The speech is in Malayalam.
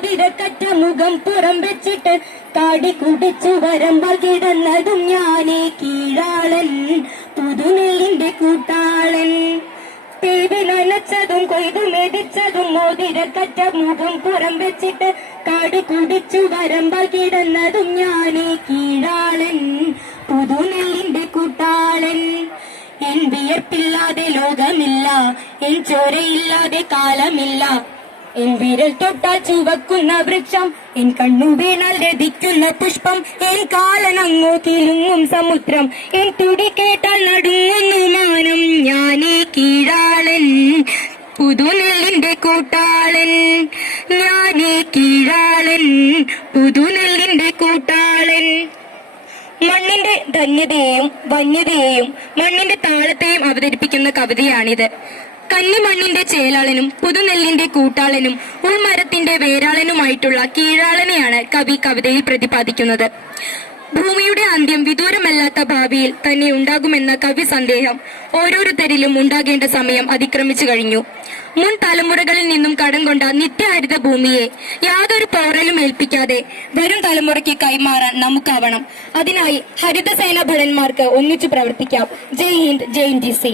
മോതിരക്കറ്റ മുഖം പുറം വെച്ചിട്ട് കാടി കുടിച്ചു വരമ്പാൽ കിടന്നതും ഞാനേ കീഴാളൻ പുതുനെല്ലിന്റെ കൂട്ടാളൻ. തീവി നനച്ചതും കൊയ്തു മെതിച്ചതും മോതിരക്കറ്റ മുഖം പുറം വെച്ചിട്ട് കാടി കുടിച്ചു വരമ്പാൽ കിടന്നതും ഞാനേ കീഴാളൻ പുതുനെല്ലിന്റെ കൂട്ടാളൻ. എൻ വിയർപ്പില്ലാതെ ലോകമില്ല, എൻ ചോരയില്ലാതെ കാലമില്ല. എൻ വിരൽ തൊട്ടാൽ ചുവക്കുന്ന വൃക്ഷം, എൻ കണ്ണു വീണാൽ രതിക്കുന്ന പുഷ്പം, എൻ കാലനങ്ങോ കിലുങ്ങും സമുദ്രം, എൻ തുടി കേട്ടാൽ നടുങ്ങുന്നു മാനം. ഞാനേ കീഴാളൻ പുതുനെല്ലിന്റെ കൂട്ടാളൻ. ഞാനേ കീഴാളൻ പുതുനെല്ലിന്റെ കൂട്ടാളൻ. മണ്ണിന്റെ ധന്യതയെയും വന്യതയെയും മണ്ണിന്റെ താളത്തെയും അവതരിപ്പിക്കുന്ന കവിതയാണിത്. കന്നിമണ്ണിന്റെ ചേലാളനും പുതുനെല്ലിന്റെ കൂട്ടാളനും ഉൾമരത്തിന്റെ വേരാളനുമായിട്ടുള്ള കീഴാളനെയാണ് കവി കവിതയിൽ പ്രതിപാദിക്കുന്നത്. ഭൂമിയുടെ അന്ത്യം വിദൂരമല്ലാത്ത ഭാവിയിൽ തന്നെ ഉണ്ടാകുമെന്ന കവി സന്ദേഹം ഓരോരുത്തരിലും ഉണ്ടാകേണ്ട സമയം അതിക്രമിച്ചു കഴിഞ്ഞു. മുൻ തലമുറകളിൽ നിന്നും കടം കൊണ്ട നിത്യഹരിത ഭൂമിയെ യാതൊരു പോറലും ഏൽപ്പിക്കാതെ വരും തലമുറയ്ക്ക് കൈമാറാൻ നമുക്കാവണം. അതിനായി ഹരിതസേന ഭടന്മാർക്ക് ഒന്നിച്ചു പ്രവർത്തിക്കാം. ജയ് ഹിന്ദ്, ജയ് NTC.